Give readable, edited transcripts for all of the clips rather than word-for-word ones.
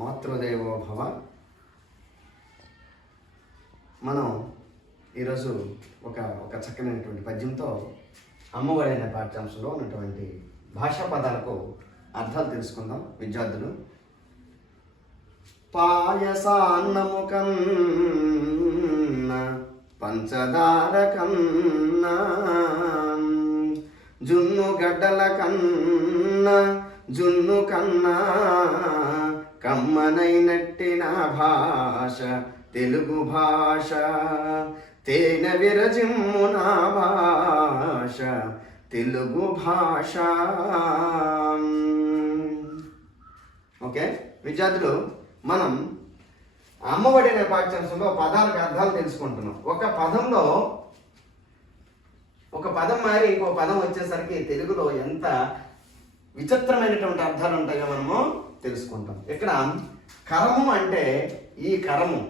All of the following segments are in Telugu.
మాతృదేవో భవ. మనం ఈరోజు ఒక చక్కనైనటువంటి పద్యంతో అమ్మఒడి అనే పాఠ్యాంశంలో ఉన్నటువంటి భాషా పదాలకు అర్థాలు తెలుసుకుందాం విద్యార్థులు. పాయసాన్నము కన్నా పంచదార కన్నా, జున్ను గడ్డల కన్నా జున్ను కన్నా, కమ్మనైనట్టి నా భాష తెలుగు భాష, తేనె విరజిమ్ము నా భాష తెలుగు భాష. ఓకే విద్యార్థులు, మనం అమ్మఒడి అనే పాఠ్యాంశంలో పదాలకు అర్థాలు తెలుసుకుంటున్నాం. ఒక పదం మారి ఇంకో పదం వచ్చేసరికి తెలుగులో ఎంత విచిత్రమైనటువంటి అర్థాలు ఉంటాయో మనము తెలుసుకుంటాం. ఇక్కడ కరము అంటే ఈ కరము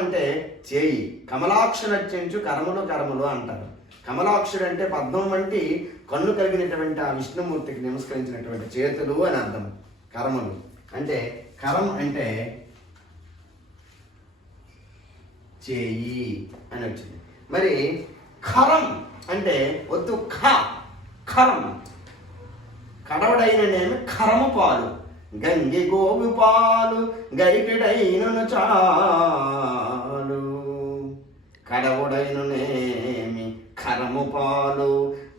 అంటే చేయి. కమలాక్షుడర్చించు కరములు అంటారు. కమలాక్షుడు అంటే పద్మం వంటి కన్ను కలిగినటువంటి ఆ విష్ణుమూర్తికి నమస్కరించినటువంటి చేతులు అని అర్థం. కరములు అంటే కరం అంటే చేయి అని వచ్చింది. మరి ఖరం అంటే వద్దు ఖరం కడవడైన నేను ఖరము పాలు, గంగి గోగు పాలు గరిటెడైనను చాలు, కడవుడైననేమి ఖరము పాలు,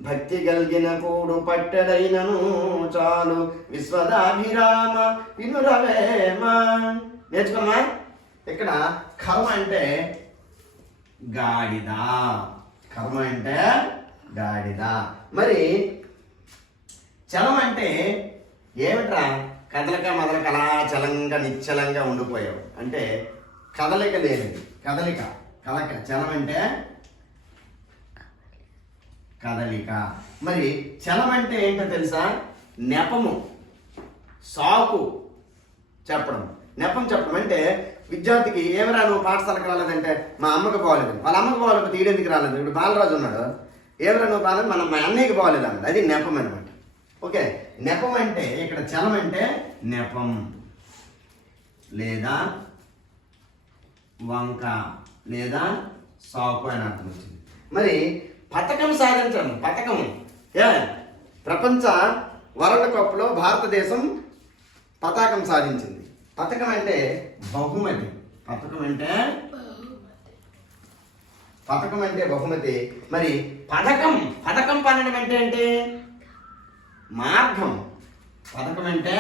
భక్తి గల్గిన కూడు పట్టెడైనను చాలు, విశ్వదాభిరామ వినురవేమ. నేర్చుకున్నా? ఇక్కడ కర్మ అంటే గాడిద. కర్మ అంటే గాడిద. మరి చలం అంటే ఏమిట్రా? కదలక మొదలక అలా చలంగా నిశ్చలంగా ఉండిపోయావు అంటే కదలిక లేనిది. కదలిక చలం అంటే కదలిక. మరి చలం అంటే ఏంటో తెలుసా? నెపము, సాకు చెప్పడం. నెపం చెప్పడం అంటే విద్యార్థికి ఏమరా నువ్వు పాఠశాలకు రాలేదంటే మా అమ్మకి పోలేదు, వాళ్ళ అమ్మకి పోలేదు, తీయడానికి రాలేదు. ఇప్పుడు బాలరాజు ఉన్నాడు, ఏమరా నువ్వు బాలేదు, మా అన్నయ్యకి పోలేదు అన్నది. అది నెపం అనమాట. ఓకే, నెపం అంటే ఇక్కడ చలం అంటే నెపం లేదా వంక లేదా సాకు అని అర్థం వచ్చింది. మరి పథకం సాధించడం. పథకం ప్రపంచ వరల్డ్ కప్లో భారతదేశం పతాకం సాధించింది. పథకం అంటే బహుమతి. పథకం అంటే బహుమతి. మరి పథకం పన్నడం అంటే ఏంటి? మార్గం. పథకం అంటే